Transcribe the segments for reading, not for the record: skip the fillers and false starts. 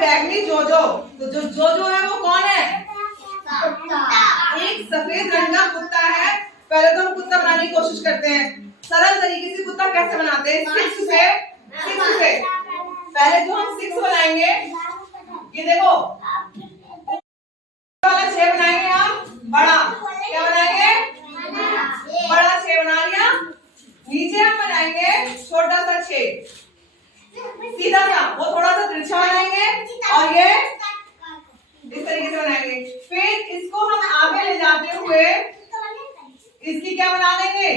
बैगनी जोजो। तो जो जोजो है वो कौन है? एक सफेद रंग का कुत्ता है। पहले तो हम कुत्ता बनाने की कोशिश करते हैं। सरल तरीके से कुत्ता कैसे बनाते हैं? सिक्स से पहले जो हम सिक्स बनाएंगे, ये देखो वाला 6 बनाएंगे हम बड़ा। क्या बनाएंगे? बड़ा 6 बना लिया। नीचे हम बनाएंगे छोटा सा 6 सीधा सा, वो थोड़ा सा तिरछा बनाएंगे और ये इस तरीके से बनाएंगे। फिर इसको हम आगे ले जाते हुए इसकी क्या बना देंगे?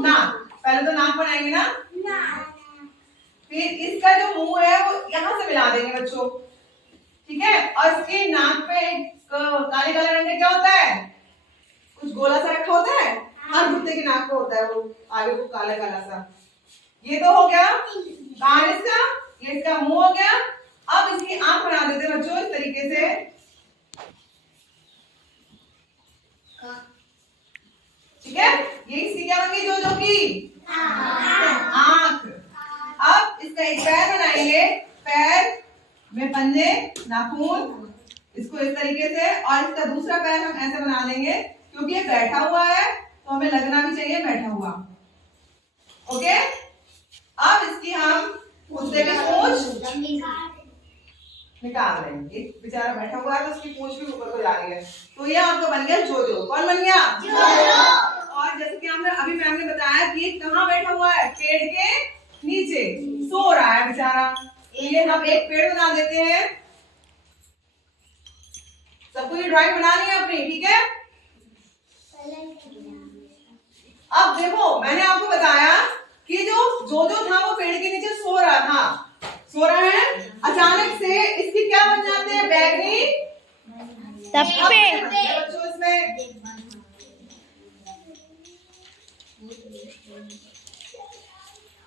नाक। पहले तो नाक बनाएंगे ना। फिर इसका जो मुंह है वो यहाँ से मिला देंगे बच्चों, ठीक है। और इसके नाक पे एक काले काले रंग का क्या होता है? कुछ गोला सा रखा होता है, हर कुत्ते की नाक पे होता है वो आगे को काला काला सा। ये तो हो गया कान इसका, ये इसका मुंह हो गया। अब इसकी आंख बना देते हैं बच्चों इस तरीके से, ठीक है। ये इसकी क्या बन गई? जोजो की आंख। अब इसका एक पैर बनाएंगे, पैर में पंजे, नाखून, इसको इस तरीके से। और इसका दूसरा पैर हम ऐसे बना देंगे, क्योंकि ये बैठा हुआ है तो हमें लगना भी चाहिए बैठा हुआ। ओके। अब इसकी हम कुत्ते की पूंछ निकाल देंगे। बेचारा बैठा हुआ है तो उसकी पूंछ भी ऊपर को जा रही है। तो ये आपका बन गया जोजो। कौन बन गया? जोजो। और जैसे कि हमने अभी मैम ने बताया कि कहाँ बैठा हुआ है? पेड़ के नीचे सो रहा है बेचारा। ये हम एक पेड़ बना देते हैं। सबको ये ड्राइंग बनानी है अपनी, ठीक है। अब देखो मैंने आपको बताया कि जो जोजो था वो पेड़ के नीचे सो रहा है। अचानक से इसकी क्या बन जाते हैं? बैगनी धब्बे। बच्चों इसमें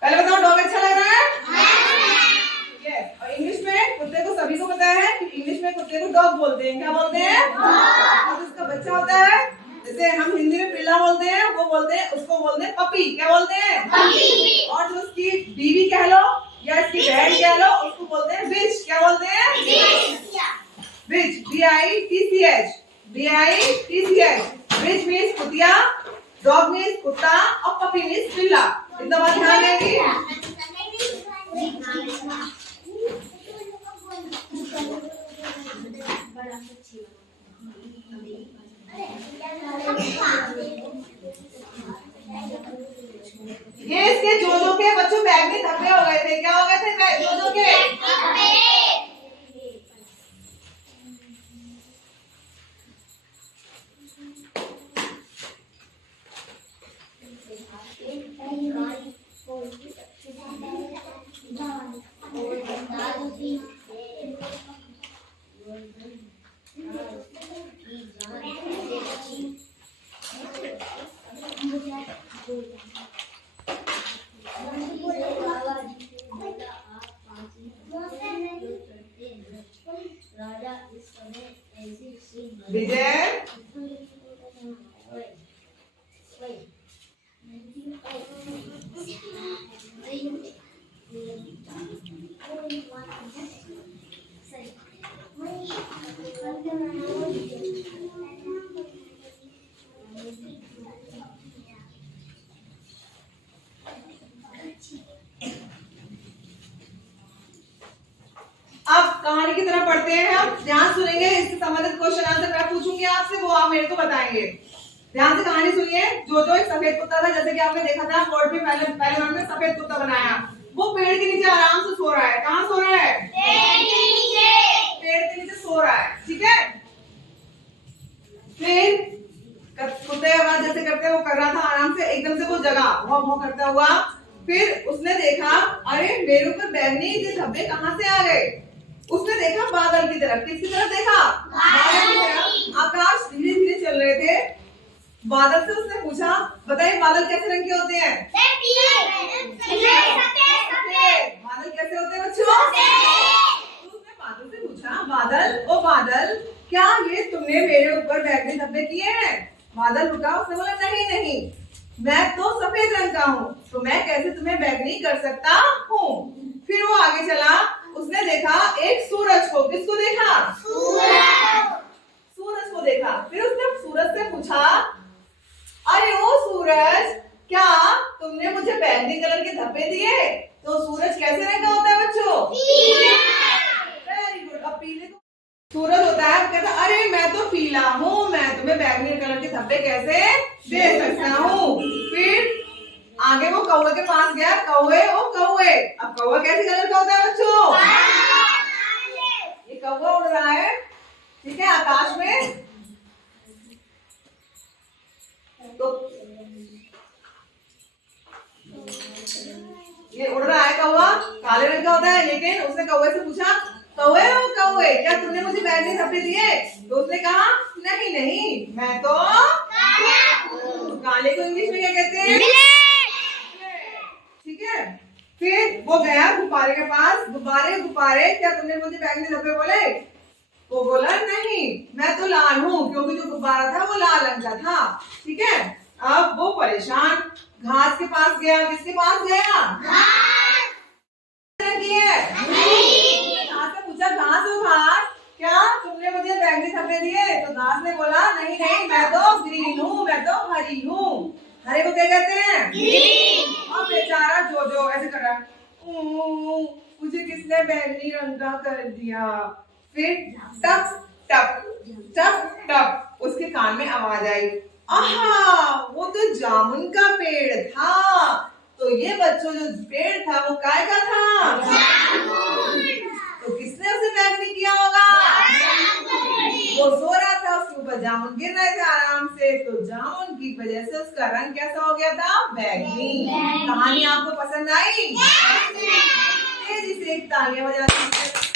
पहले बताओ, डॉग अच्छा लग रहा है? यस। और इंग्लिश में कुत्ते को, सभी को पता है कि इंग्लिश में कुत्ते को डॉग बोलते हैं। क्या बोलते हैं? और उसका बच्चा होता है, जैसे हम हिंदी में पिल्ला बोलते हैं, वो बोलते हैं, उसको बोलते हैं पपी। क्या बोलते हैं? पपी। और जो उसकी बीवी कह लो या इसकी बहन कह लो, उसको बोलते हैं बिच। क्या बोलते हैं? बिच। BITCH। बिच मीन्स कुतिया, डॉग मीन्स कुत्ता और पपी मीन्स पिल्ला। इतना बात ध्यान देंगे। ये इसके जोजो के बच्चों बैगनी धब्बे हो गए थे। क्या हो गए थे जोजो के? विजय अब कहानी की तरफ पढ़ते हैं। हम ध्यान सुनेंगे, इससे संबंधित क्वेश्चन आंसर मैं पूछूंगी आपसे, वो आप मेरे को बताएंगे। ध्यान से कहानी सुनिए। जोजो एक सफेद कुत्ता था, जैसे कि आपने देखा था बोर्ड पे पहले मैम ने सफेद कुत्ता बनाया। वो पेड़ के नीचे आराम से सो रहा है। कहाँ सो रहा है? पेड़ के नीचे सो रहा है, ठीक है। फिर कुत्ते आवाज जैसे करते वो कर रहा था आराम से, एकदम से वो जगा वो करता हुआ। फिर उसने देखा, अरे मेरे ऊपर बैगनी ये धब्बे कहाँ से आ गए? उसने देखा बादल की तरफ। किसकी तरफ देखा? बादल की तरफ। आकाश धीरे धीरे चल रहे थे। बादल से उसने पूछा, बताइए बादल कैसे रंग के होते हैं? बादल कैसे होते हैं बच्चों? तो उसने बादल से पूछा, बादल ओ बादल, क्या ये तुमने मेरे ऊपर बैगनी धब्बे किए हैं? बादल रुका, उसने बोला नहीं, मैं तो सफेद रंग का हूँ, तो मैं कैसे तुम्हें बैगनी कर सकता हूँ। फिर वो आगे चला, उसने देखा एक सूरज को। किसको देखा? सूरज को देखा। फिर उसने सूरज से पूछा, अरे ओ सूरज, क्या तुमने मुझे बैंगनी कलर के धब्बे दिए? तो सूरज कैसे रंग का होता है बच्चों? Very good. अब पीले को सूरज होता है, कहता अरे मैं तो पीला हूँ, मैं तुम्हें बैंगनी कलर के धब्बे कैसे दे सकता हूँ। फिर आगे वो कौवे के पास गया। कौवे, ओ कौवे, अब कौवा कैसे कलर का होता है बच्चों? ये कौवा उड़ रहा है, ठीक है, आकाश में। तो ये उड़ रहा है कौवा, काले रंग का होता है। लेकिन उसने कौवे से पूछा, कौवे ओ कौवे, क्या तुमने मुझे बैंगनी धब्बे दिए? तो उसने कहा, नहीं नहीं, मैं तो काले को इंग्लिश में क्या कहते हैं? ठीक है। फिर वो गया गुब्बारे के पास। गुब्बारे गुब्बारे, क्या तुमने मुझे बैंगनी धब्बे बोले? वो बोला, नहीं, मैं तो लाल हूँ, क्योंकि जो गुब्बारा था वो लाल रंग का था। ठीक है। अब वो परेशान घास के पास गया। किसके पास गया? घास से पूछा, घास हो घास, क्या तुमने मुझे बैंगनी धब्बे दिए? तो घास ने बोला, नहीं नहीं, मैं तो ग्रीन हूँ, मैं तो हरी हूँ। हरे को क्या कहते हैं? ग्रीन। और बेचारा जो ऐसे कर रहा है, मुझे किसने बैंगनी रंग का कर दिया। फिर टप टप टप टप उसके कान में आवाज आई, आहा, वो तो जामुन का पेड़ था। तो ये बच्चों जो पेड़ था वो काय का था? तो किसने उसे बैंगनी किया होगा? वो सो रहा था, उसके ऊपर जामुन गिर रहे थे आराम से, तो जामुन की वजह से उसका रंग कैसा हो गया था? बैंगनी। कहानी आपको पसंद आई? तेजी से एक तालियां बजा दीजिए।